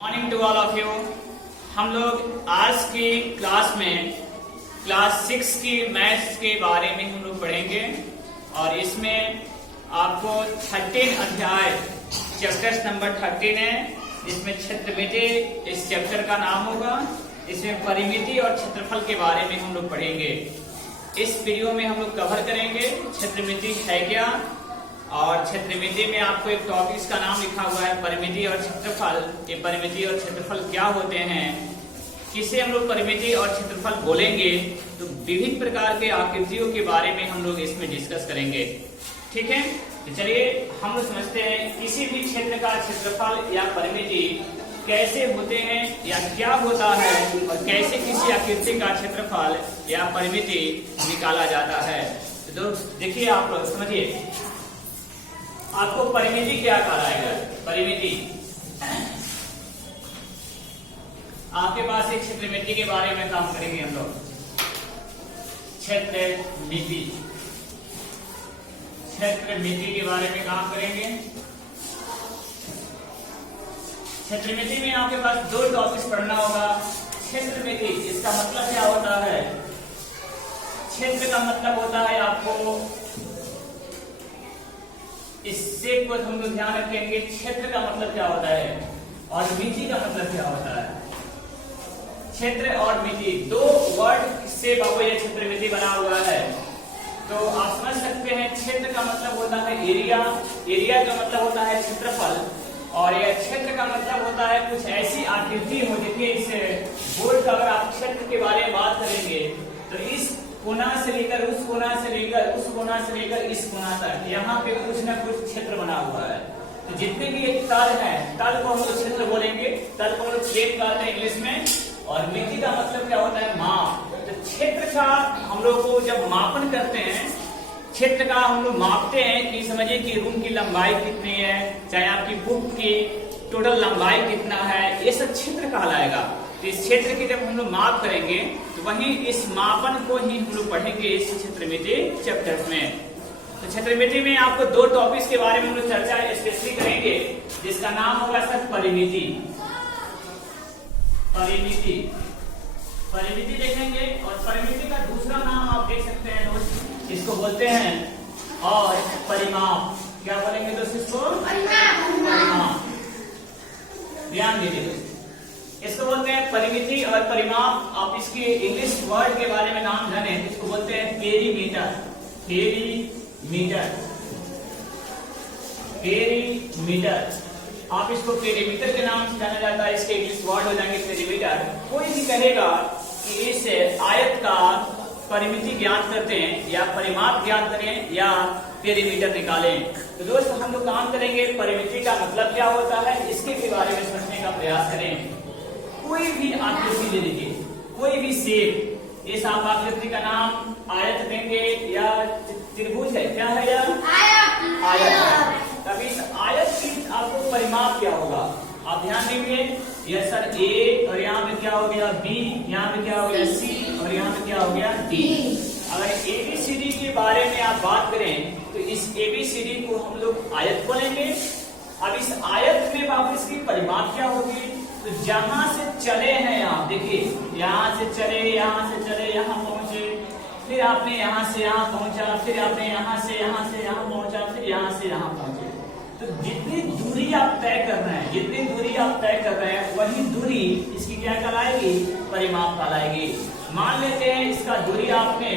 Morning to all of you. हम लोग आज की क्लास में क्लास 6 की मैथ्स के बारे में हम लोग पढ़ेंगे और इसमें आपको 13 अध्याय चैप्टर नंबर 13 है। इसमें क्षेत्रमिति इस चैप्टर का नाम होगा। इसमें परिमिति और क्षेत्रफल के बारे में हम लोग पढ़ेंगे। इस वीडियो में हम लोग कवर करेंगे क्षेत्रमिति है क्या, और क्षेत्रमिति में आपको एक टॉपिक का नाम लिखा हुआ है परिमिति और क्षेत्रफल। ये परिमिति और क्षेत्रफल क्या होते हैं, किसे हम लोग परिमिति और क्षेत्रफल बोलेंगे, तो विभिन्न प्रकार के आकृतियों के बारे में हम लोग इसमें डिस्कस करेंगे। ठीक है, तो चलिए हम लोग समझते हैं किसी भी क्षेत्र का क्षेत्रफल या परिमिति कैसे होते हैं या क्या होता है, और कैसे किसी आकृति का क्षेत्रफल या परिमिति निकाला जाता है। तो दोस्त देखिए, आप लोग समझिए, आपको परिमिति क्या कहलाएगा। परिमिति आपके पास एक क्षेत्रमिति के बारे में काम करेंगे हम लोग। क्षेत्रमिति के बारे में काम करेंगे। क्षेत्रमिति में आपके पास दो टॉपिक्स पढ़ना होगा। क्षेत्रमिति इसका मतलब क्या होता है। क्षेत्र का मतलब होता है, आपको इससे को हम लोग ध्यान रखेंगे। क्षेत्र का मतलब क्या होता है और मिति का मतलब क्या होता है। क्षेत्र और मिति दो वर्ड से ये क्षेत्रमिति बना हुआ है। तो आप समझ सकते हैं, क्षेत्र का मतलब होता है एरिया, एरिया का मतलब होता है क्षेत्रफल, और यह क्षेत्र का मतलब होता है कुछ ऐसी आकृति हो। देखिए इस बोर्ड का अगर आप क्षेत्र के बारे में बात करेंगे तो इस कोना से लेकर उस कोना से लेकर उस कोना से लेकर इस कोना तक यहाँ पे कुछ न कुछ क्षेत्र बना हुआ है। तो जितने भी एक तल है, तल को हम लोग क्षेत्र बोलेंगे। तल को हम लोग प्लेन कहते हैं इंग्लिश में। और मिति का मतलब क्या होता है, माप। तो क्षेत्र का हम लोग को जब मापन करते हैं, क्षेत्र का हम लोग मापते हैं कि समझिए कि रूम की लंबाई कितनी है, चाहे आपकी बुक की टोटल लंबाई कितना है, ये सब क्षेत्र कहलाएगा। तो इस क्षेत्र की जब हम लोग माप करेंगे तो वहीं इस मापन को ही हम लोग पढ़ेंगे इस क्षेत्रमिति चैप्टर में। तो क्षेत्रमिति में आपको दो टॉपिक्स के बारे में हम लोग चर्चा स्पेशली करेंगे, जिसका नाम होगा सर परिमिति। परिमिति देखेंगे, और परिमिति का दूसरा नाम आप देख सकते हैं दोस्त, इसको बोलते हैं और परिमाप। क्या बोलेंगे दोस्त इसको? परिमाप। ध्यान दीजिए दोस्त, इसको बोलते हैं परिमिति और परिमाप। आप इसके इंग्लिश वर्ड के बारे में नाम जाने, इसको बोलते हैं पेरीमीटर। पेरीमीटर आप इसको पेरीमीटर के नाम से जाना जाता है। इसके इंग्लिश वर्ड हो जाएंगे पेरीमीटर। कोई भी कहेगा कि इस आयत का परिमिति ज्ञात करते हैं या परिमाप ज्ञात करें या पेरीमीटर निकालें, तो दोस्त हम लोग काम करेंगे परिमिति का मतलब क्या होता है इसके बारे में समझने का प्रयास करें। कोई भी आकृति ले लीजिए, कोई भी शेप, इस आप आकृति का नाम आयत देंगे या त्रिभुज है, क्या है यार? आयत। तब इस आयत की आपको परिमाप क्या होगा, आप ध्यान देंगे। यह सर ए, और यहाँ पे क्या हो गया बी, यहाँ पे क्या हो गया सी, और यहाँ पे क्या हो गया डी। अगर एबीसीडी के बारे में आप बात करें तो इस एबीसीडी को हम लोग आयत बोलेंगे। अब इस आयत में वापस की परिमाप क्या होगी, तो जहां से चले हैं आप देखिए, यहाँ से चले यहाँ पहुंचे, फिर आपने यहाँ से यहाँ पहुंचा, फिर आपने यहाँ से यहाँ पहुंचा, फिर यहाँ से यहाँ पहुंचे। तो जितनी दूरी आप तय कर रहे हैं वही दूरी इसकी क्या कहलाएगी, परिमाप कहलाएगी। मान लेते हैं इसका दूरी आपने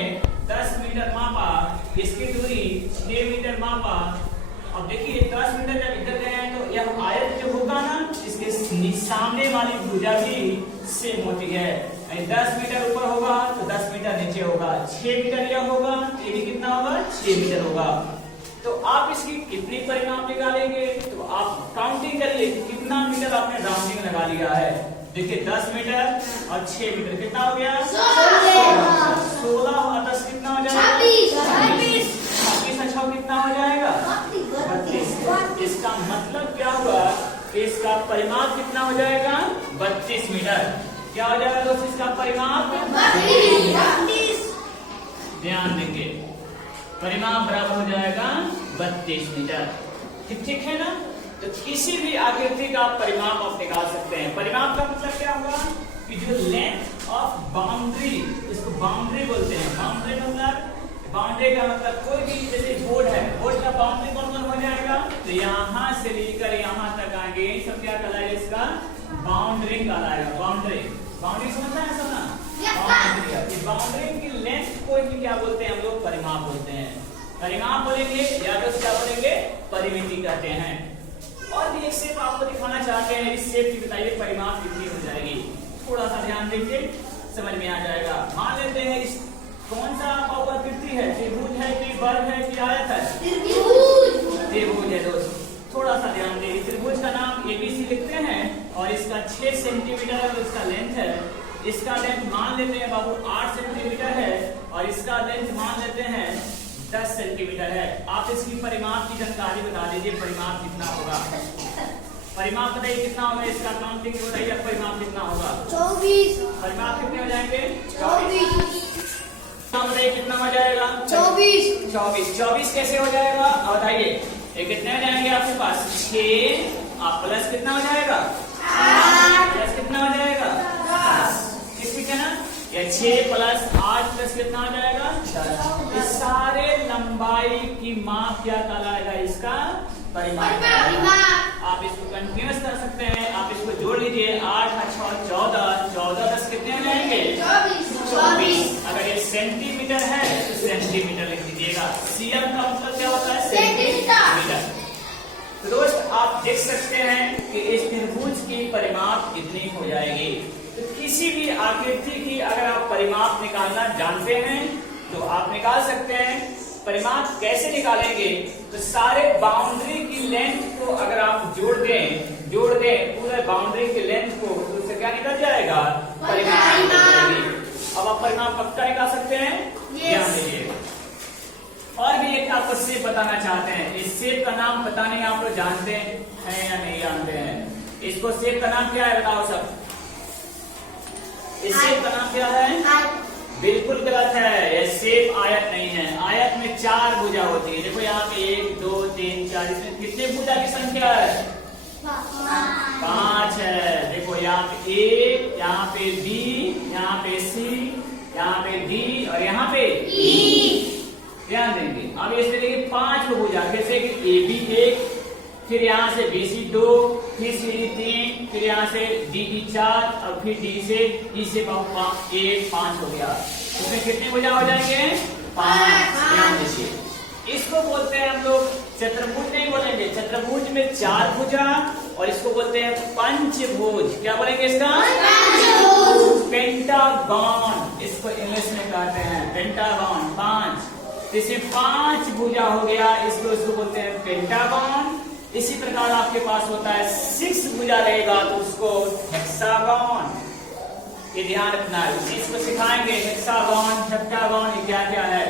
10 मीटर मापा, इसकी दूरी 6 मीटर मापा। अब देखिए 10 मीटर जब इधर गए हैं तो यह आयत जो होगा ना, इसके सामने वाली भुजा भी सेम होती है। 10 मीटर ऊपर होगा तो 10 मीटर नीचे होगा, 6 मीटर क्या होगा, ये भी कितना होगा, 6 मीटर होगा। तो आप इसकी कितनी परिमाप निकालेंगे, तो आप काउंटिंग करिए कितना मीटर आपने राउंडिंग लगा लिया है। देखिए 10 मीटर और 6 मीटर कितना हो गया, 16 और 10 कितना हो जाएगा, 26। 26 कितना हो जाएगा, 32। इसका मतलब क्या हुआ, इसका परिमाप कितना हो जाएगा, 32 मीटर। क्या हो जाएगा दोस्त इसका परिमाप, 32। ध्यान देंगे, परिमाप बराबर हो जाएगा 32 मीटर। ठीक है ना। तो किसी भी आकृति का परिमाप आप निकाल सकते हैं। परिमाप का मतलब क्या होगा कि जो लेंथ ऑफ बाउंड्री, इसको बाउंड्री बोलते हैं। बाउंड्री का मतलब कोई भी, जैसे बोर्ड है, बोर्ड का बाउंड्री कौन कौन हो जाएगा, तो यहाँ से लेकर यहाँ तक आगे सब क्या कहलाएगा, इसका बाउंड्री कहलाएगा। बाउंड्री समझना है सब ना? बाउंड्री की लेंथ को ही क्या बोलते हैं हम लोग, परिमाप बोलते हैं। परिमाप बोलेंगे या तो क्या बोलेंगे, परिमिति कहते हैं। और भी एक शेप आपको दिखाना चाहते हैं, इस शेप की बताइए परिमाप कितनी हो जाएगी। थोड़ा सा ध्यान दीजिए, समझ में आ जाएगा। मान लेते हैं इस कौन सा आकृति है, त्रिभुज है कि वर्ग है कि आयत है? त्रिभुज है दोस्त। थोड़ा सा ध्यान दीजिए, त्रिभुज का नाम ABC लिखते हैं और इसका 6 सेंटीमीटर इसका लेंथ है। इसका लेंथ मान लेते हैं बाबू 8 सेंटीमीटर है और इसका लेंथ मान लेते हैं 10 सेंटीमीटर है। आप इसकी परिमाप की जानकारी बता दीजिए, परिमाप कितना होगा? परिमाप बताइए कितना होगा, इसका काउंटिंग बताइए, परिमाप कितना होगा? 24। परिमाप कितने हो जाएंगे? 24। बताइए कितना हो जाएगा? 24 कैसे हो जाएगा बताइए? ये कितने हो जाएंगे आपके पास? 6 आप प्लस कितना हो जाएगा? 8 प्लस कितना हो जाएगा? 10। ठीक है ना? या 6 प्लस 8 प्लस कितना हो जाएगा? 10। इस सारे लंबाई की माप क्या कहलाएगा? इसका परिमाप। आप इसको कंटिन्यूस कर सकते हैं, आप इसको जोड़ लीजिए। 8 और 6 14, 14 10 कितने हो जाएंगे? 24। अगर ये सेंटीमीटर है तो सेंटीमीटर लिख दीजिएगा। सीएम का मतलब क्या होता है? सेंटीमीटर। तो दोस्त आप देख सकते हैं कि इस त्रिभुज की परिमाप कितनी हो जाएगी। तो किसी भी आकृति की अगर आप परिमाप निकालना जानते हैं तो आप निकाल सकते हैं। परिमाप कैसे निकालेंगे? तो सारे बाउंड्री की लेंथ को अगर आप जोड़ दें पूरे बाउंड्री की लेंथ को, तो उससे क्या निकल जाएगा? परिमाप। अब आप परिमाप पक्का निकाल सकते हैं? ध्यान दीजिए। और भी एक आपको शेप बताना चाहते हैं। इस शेप का नाम पता नहीं आप लोग जानते हैं या नहीं जानते हैं? इसको शेप का नाम क्या है बताओ सब? इस शेप का नाम क्या है? बिल्कुल गलत है, यह शेप आयत नहीं है। आयत में 4 भुजा होती है। देखो यहाँ पे 1 2 3 4, इसमें कितने भुजा की संख्या है? 5 है। देखो यहाँ पे 1, यहाँ पे B, यहाँ पे C, यहाँ पे D और यहाँ पे E। ध्यान देंगे। अब इस तरीके 5 भुजा, जैसे कि AB 1, फिर यहाँ से BC 2, फिर CD 3, फिर यहाँ से DE 4 और फिर D से E से 5 हो गया। इसमें कितने भुजा हो जाएंगे? 5। ध्यान दीजिए। इसको बोलते हैं हम लोग चतुर्भुज नहीं बोलेंगे। चतुर्भुज में 4 भुजा और इसको बोलते हैं पंचभुज। क्या बोलेंगे इसका? पेंटागन। इसको इंग्लिश में कहते हैं पेंटागन। 5, इसमें 5 भुजा हो गया, इसको बोलते हैं पेंटागन। इसी प्रकार आपके पास होता है 6 भुजा रहेगा तो उसको हेक्सागन। ये ध्यान रखना है, इसको सिखाएंगे। हेक्सागन, हेप्टागन ये क्या क्या है?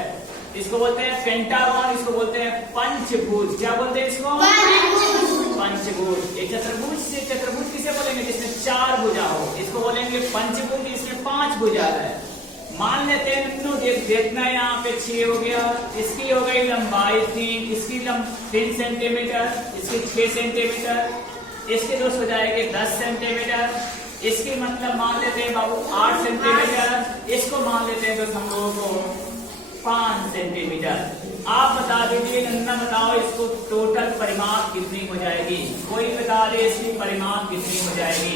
इसको बोलते हैं पेंटागन, इसको बोलते हैं पंचभुज। क्या बोलते हैं इसको? पंचभुज। ये चतुर्भुज किसे बोलेंगे? जिसमें 4 भुजा हो, इसको बोलेंगे पंचभुज। इसमें 5 भुजा है। मान लेते हैं मित्रों, देखना यहाँ पे 6 हो गया, इसकी हो गई लंबाई 3, इसकी 3 सेंटीमीटर, इसकी 6 सेंटीमीटर, इसके दोस्त हो जाएंगे 10 सेंटीमीटर, इसकी मतलब मान लेते हैं बाबू 8 सेंटीमीटर, इसको मान लेते हैं तो हम लोगों को 5 सेंटीमीटर। आप बता दीजिए, नन्ना बताओ इसको टोटल परिमाप कितनी हो जाएगी? कोई बता दे इसकी परिमाप कितनी हो जाएगी?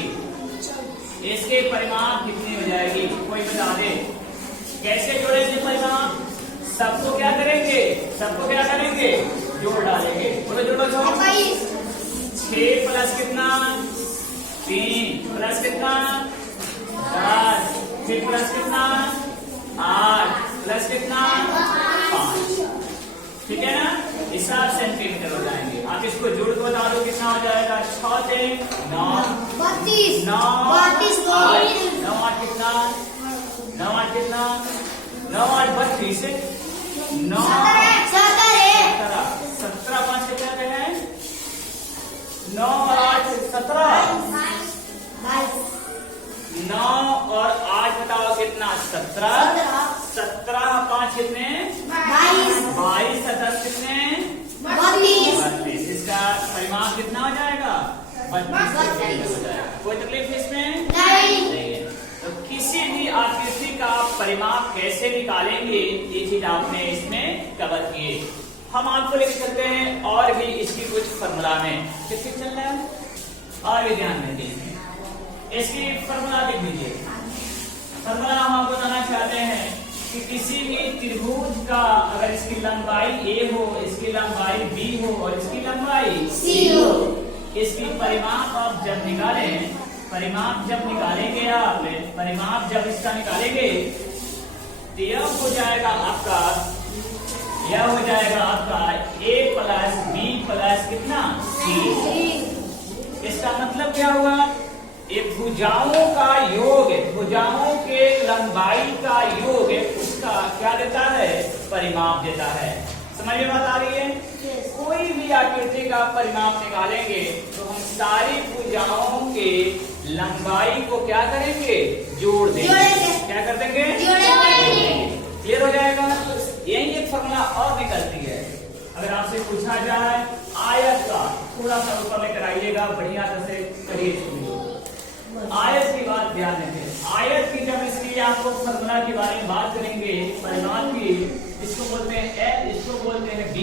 इसके परिमाप कितनी हो जाएगी? कोई बता दे। कैसे जोड़ेंगे परिमाप? सबको क्या करेंगे? जोड़ डालेंगे। बोलो जोड़ो। 6 प्लस कितना? 3 प्लस कितना? 10, फिर प्लस कितना? 8 प्लस कितना? 5। ठीक है ना? 7 सेंटीमीटर हो जाएंगे। आप इसको जोड़ को बता दो कितना हो जाएगा? 6 से 9 32 9 8 कितना? 9 8 कितना? 9 8 32 से 9 17 5 कितने हैं? 9 और 8 17 9 और 8 बताओ कितना? 17 17 5 कितने? 22 और 10 कितने? 32। इसका परिमाप कितना हो जाएगा? 32 सेंटीमीटर हो जाएगा। कोई तकलीफ इसमें नहीं है। तो किसी भी आकृति का परिमाप कैसे निकालेंगे ये चीज आपने इसमें कवर किए। हम आपको लेकर चलते हैं और भी इसकी कुछ फॉर्मूला में। किसके चल रहा है और भी ध्यान में दीजिए। इसकी फॉर्मूला लिख लीजिए। फॉर्मूला हम आपको बताना चाहते हैं कि किसी भी त्रिभुज का अगर इसकी लंबाई a हो, इसकी लंबाई b हो और इसकी लंबाई c हो, इसकी परिमाप आप जब निकालें, परिमाप जब निकालेंगे आप, परिमाप जब इसका निकालेंगे तो यह हो जाएगा आपका a प्लस b प्लस कितना c। इसका मतलब क्या हुआ? एक भुजाओं का योग, भुजाओं के लंबाई का योग उसका क्या देता है? परिमाप देता है। समझ में बात आ रही है? कोई भी आकृति का परिमाप निकालेंगे तो हम सारी भुजाओं के लंबाई को क्या करेंगे? जोड़ देंगे। क्या कर देंगे? क्लियर हो जाएगा। यही एक फॉर्मूला और निकलती है। अगर आपसे पूछा जाए आयत का, थोड़ा सा ऊपर लेकर आइएगा, बढ़िया से करिए। आयत की बात ध्यान रखें। आयत की जब इसकी आपको फॉर्मूला के बारे में बात करेंगे परिमाप की, इसको बोलते हैं L, इसको बोलते हैं B।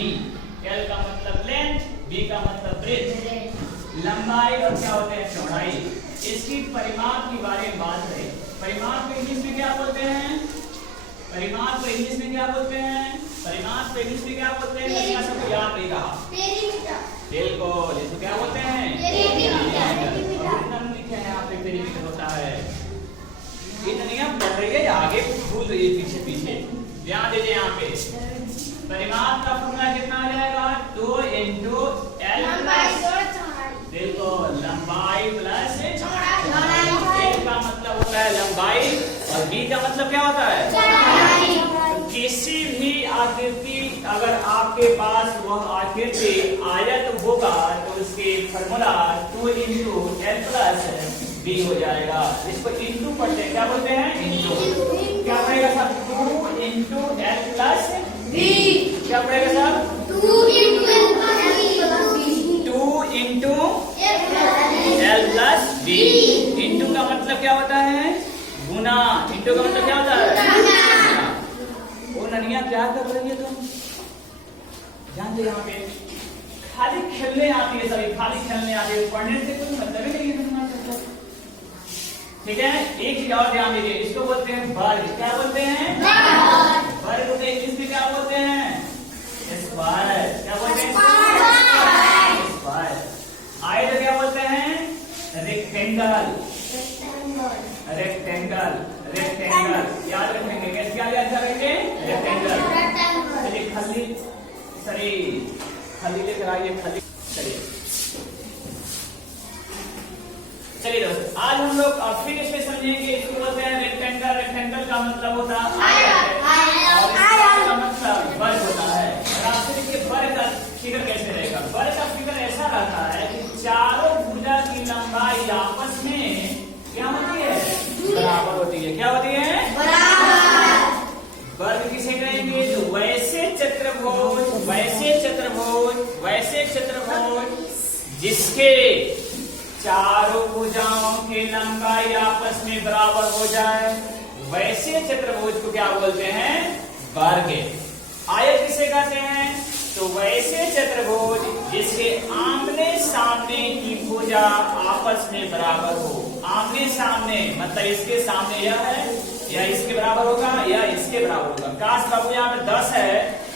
L का मतलब लेंथ, B का मतलब ब्रेथ, लंबाई और क्या होते हैं? चौड़ाई। इसकी परिमाप के बारे में बात करें। परिमाप को इंग्लिश में क्या बोलते हैं? परिमाप को इंग्लिश में क्या बोलते हैं? परिमाप को इंग्लिश में क्या बोलते हैं? इसका सबको याद नहीं रहा। बिल्कुल, इसको क्या बोलते हैं? पेरीमीटर होता है। इतनी अब बढ़ रही है, आगे भूल रही है, पीछे पीछे ध्यान दीजिए। यहाँ पे परिमाप का फॉर्मूला कितना आ जाएगा? 2 into L प्लस, बिल्कुल, लंबाई प्लस चौड़ाई। L का मतलब होता है लंबाई और B का मतलब क्या होता है? चौड़ाई। तो किसी भी आकृति अगर आपके पास वह आकृति आयत होगा तो उसके formula 2 into L plus B हो जाएगा। इसको इंटू पढ़ते हैं, क्या बोलते हैं? इंटू। क्या पड़ेगा sir? 2 into L plus B। क्या पड़ेगा sir? 2 into L plus B। Into का मतलब क्या होता है? गुना। इंटू का मतलब क्या होता है? ओ ननिया क्या कर रही है तुम? ध्यान दो। यहाँ पे खाली खेलने आती है, सभी खाली खेलने आती है, पढ़ने से कोई मतलब ही नहीं है तुम्हारा। ठीक है, एक चीज और ध्यान दीजिए। इसको बोलते हैं वर्ग। क्या बोलते हैं? वर्ग को इंग्लिश में क्या बोलते हैं? स्क्वायर। क्या बोलते हैं? स्क्वायर। आयत क्या बोलते हैं? रेक्टेंगल। रेक्टेंगल, रेक्टेंगल याद रखेंगे। कैसे क्या याद करेंगे? रेक्टेंगल। चलिए खली, सरी खली लेकर आइए। खली चलिए दोस्तों, आज हम लोग फिर इसे समझेंगे। इसको बोलते हैं रेक्टेंगल। रेक्टेंगल का मतलब होता है आयत और स्क्वायर का मतलब वर्ग होता है। और आपसे देखिए वर्ग का फिगर कैसे रहेगा। वर्ग का फिगर ऐसा रहता है कि चारों भुजा की लंबाई आपस में क्या होती है? बराबर होती है। क्या होती है? बराबर। वर्ग किसे कहेंगे? तो वैसे चतुर्भुज, वैसे चतुर्भुज, वैसे चतुर्भुज जिसके चारों भुजाओं की लंबाई आपस में बराबर हो जाए, वैसे चतुर्भुज को क्या बोलते हैं? वर्ग। आयत किसे कहते हैं? तो वैसे चतुर्भुज जिसके आमने सामने की भुजा आपस में बराबर हो। आमने सामने मतलब इसके सामने यह है, या इसके बराबर होगा या इसके बराबर होगा। काश बाबू यहाँ पे 10 है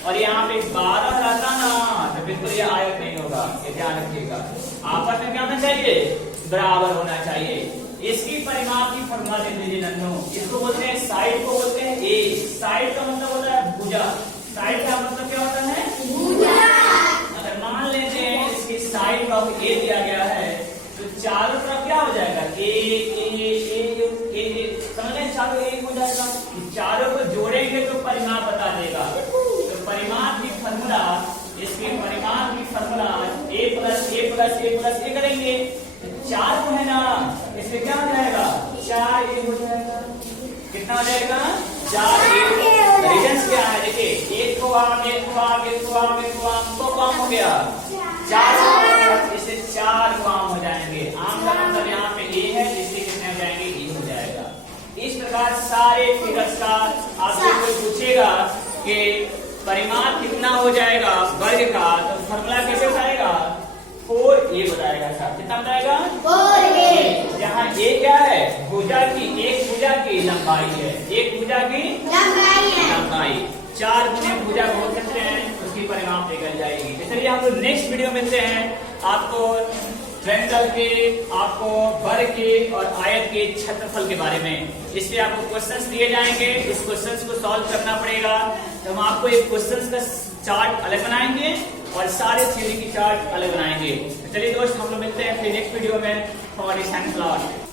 और यहाँ पे 12 रहता ना तो बिल्कुल ये आयत नहीं होगा। ये ध्यान रखिएगा, आपस में क्या होना चाहिए? बराबर होना चाहिए। इसकी परिमाप की फॉर्मूला देख लीजिए नन्नू। इसको बोलते हैं साइड, को बोलते हैं ए। साइड का मतलब होता है भुजा। साइड का मतलब क्या होता है? भुजा। अगर मान लेते हैं इसकी साइड का ए दिया गया है तो चारों तरफ क्या हो जाएगा? ए ए ए ए, समझे? चारों एक हो जाएगा। चारों को जोड़ेंगे तो परिमाप बता देगा। तो परिमाप की फॉर्मूला, इसके परिमाप की फॉर्मूला ए प्लस ए प्लस ए प्लस ए करेंगे। 4 को है ना, इसमें क्या हो जाएगा? 4 ए हो जाएगा। कितना हो जाएगा? 4 ए। रीजन क्या है? देखिए, एक को आम, एक को आम, एक को आम, एक को आम, तो कम हो गया। 4, इससे 4 काम हो जाएंगे। आम का मतलब यहाँ पे ए है, जिससे कितने हो जाएंगे, ए हो जाएगा। इस प्रकार सारे फिगर्स का आपसे कोई पूछेगा कि परिमाप कितना हो जाएगा वर्ग का, तो फॉर्मूला कैसे बताएगा, 4a बताएगा। साहब कितना बताएगा, 4a। जहाँ a क्या है, भुजा की, एक भुजा की लंबाई है, एक भुजा की लंबाई। 4 गुने भुजा बोल सकते हैं, उसकी परिमाप निकल जाएगी। तो चलिए हम लोग नेक्स्ट वीडियो मिलते हैं। आपको ट्रायंगल के, आपको वर्ग के और आयत के क्षेत्रफल के बारे में, इसलिए आपको क्वेश्चंस दिए जाएंगे, इस क्वेश्चंस को सॉल्व करना पड़ेगा। तो हम आपको एक क्वेश्चंस का चार्ट अलग बनाएंगे और सारे थ्योरी की चार्ट अलग बनाएंगे। तो चलिए दोस्त, हम लोग मिलते हैं फिर नेक्स्ट वीडियो में। Thanks a lot.